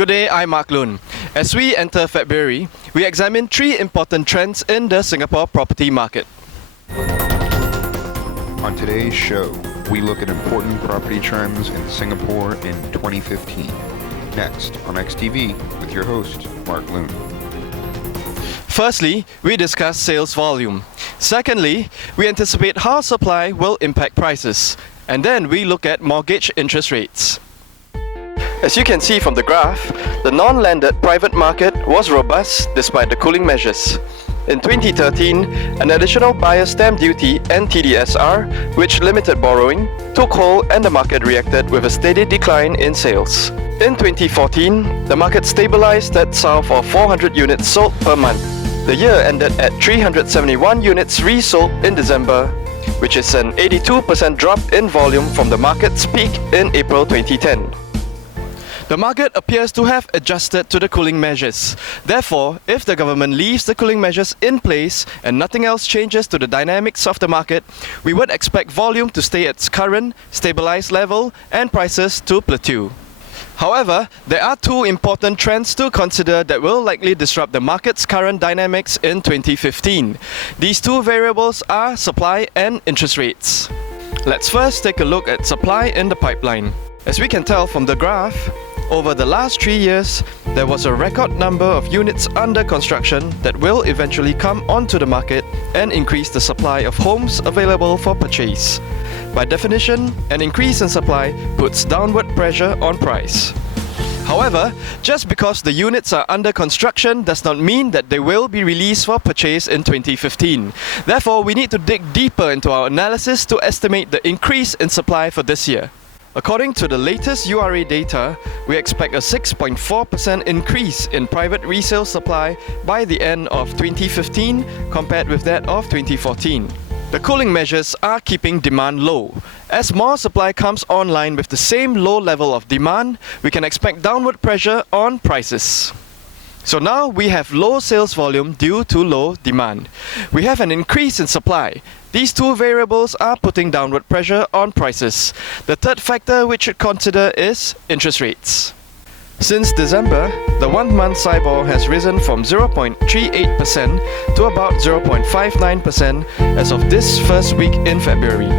Good day, I'm Mark Loon. As we enter February, we examine three important trends in the Singapore property market. On today's show, we look at important property trends in Singapore in 2015. Next on XTV with your host, Mark Loon. Firstly, we discuss sales volume. Secondly, we anticipate how supply will impact prices. And then we look at mortgage interest rates. As you can see from the graph, the non-landed private market was robust despite the cooling measures. In 2013, an additional buyer stamp duty and TDSR, which limited borrowing, took hold and the market reacted with a steady decline in sales. In 2014, the market stabilized at south of 400 units sold per month. The year ended at 371 units resold in December, which is an 82% drop in volume from the market's peak in April 2010. The market appears to have adjusted to the cooling measures. Therefore, if the government leaves the cooling measures in place and nothing else changes to the dynamics of the market, we would expect volume to stay at its current, stabilized level and prices to plateau. However, there are two important trends to consider that will likely disrupt the market's current dynamics in 2015. These two variables are supply and interest rates. Let's first take a look at supply in the pipeline. As we can tell from the graph, over the last 3 years, there was a record number of units under construction that will eventually come onto the market and increase the supply of homes available for purchase. By definition, an increase in supply puts downward pressure on price. However, just because the units are under construction does not mean that they will be released for purchase in 2015. Therefore, we need to dig deeper into our analysis to estimate the increase in supply for this year. According to the latest URA data, we expect a 6.4% increase in private resale supply by the end of 2015 compared with that of 2014. The cooling measures are keeping demand low. As more supply comes online with the same low level of demand, we can expect downward pressure on prices. So now we have low sales volume due to low demand. We have an increase in supply. These two variables are putting downward pressure on prices. The third factor we should consider is interest rates. Since December, the 1-month SIBOR has risen from 0.38% to about 0.59% as of this first week in February.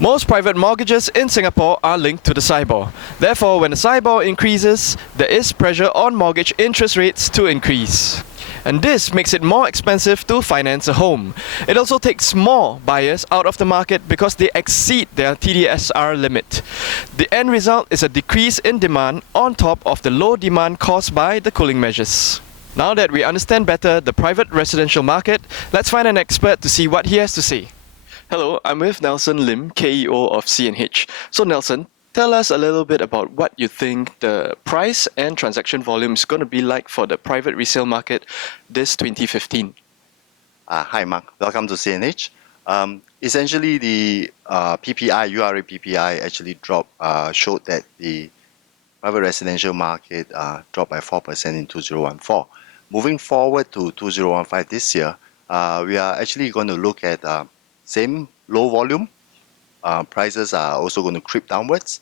Most private mortgages in Singapore are linked to the SIBOR. Therefore, when the SIBOR increases, there is pressure on mortgage interest rates to increase. And this makes it more expensive to finance a home. It also takes more buyers out of the market because they exceed their TDSR limit. The end result is a decrease in demand on top of the low demand caused by the cooling measures. Now that we understand better the private residential market, let's find an expert to see what he has to say. Hello, I'm with Nelson Lim, KEO of C&H. So Nelson, tell us a little bit about what you think the price and transaction volume is going to be like for the private resale market this 2015. Hi Mark, welcome to C&H. Essentially the PPI, URA PPI actually showed that the private residential market dropped by 4% in 2014. Moving forward to 2015 this year, we are actually going to look at same low volume. Prices are also going to creep downwards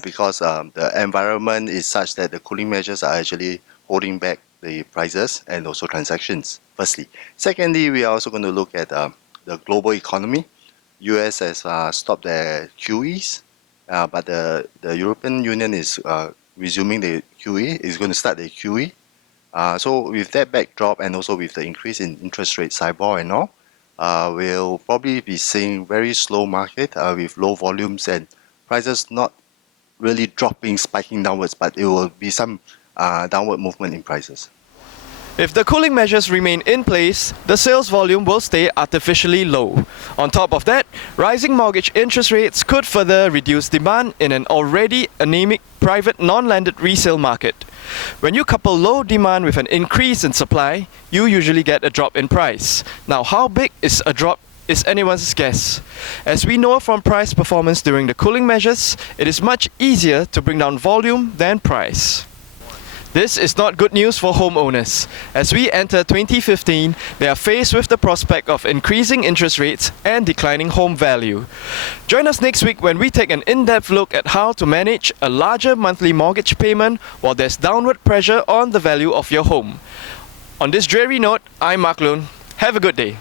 because the environment is such that the cooling measures are actually holding back the prices and also transactions, firstly. Secondly, we are also going to look at the global economy. US has stopped their QEs, but the European Union is resuming the QE, is going to start the QE. So with that backdrop and also with the increase in interest rate, SIBOR and all, we'll probably be seeing very slow market with low volumes and prices not really dropping, spiking downwards, but it will be some downward movement in prices. If the cooling measures remain in place, the sales volume will stay artificially low. On top of that, rising mortgage interest rates could further reduce demand in an already anemic private non-landed resale market. When you couple low demand with an increase in supply, you usually get a drop in price. Now, how big is a drop is anyone's guess. As we know from price performance during the cooling measures, it is much easier to bring down volume than price. This is not good news for homeowners. As we enter 2015, they are faced with the prospect of increasing interest rates and declining home value. Join us next week when we take an in-depth look at how to manage a larger monthly mortgage payment while there's downward pressure on the value of your home. On this dreary note, I'm Mark Loon. Have a good day.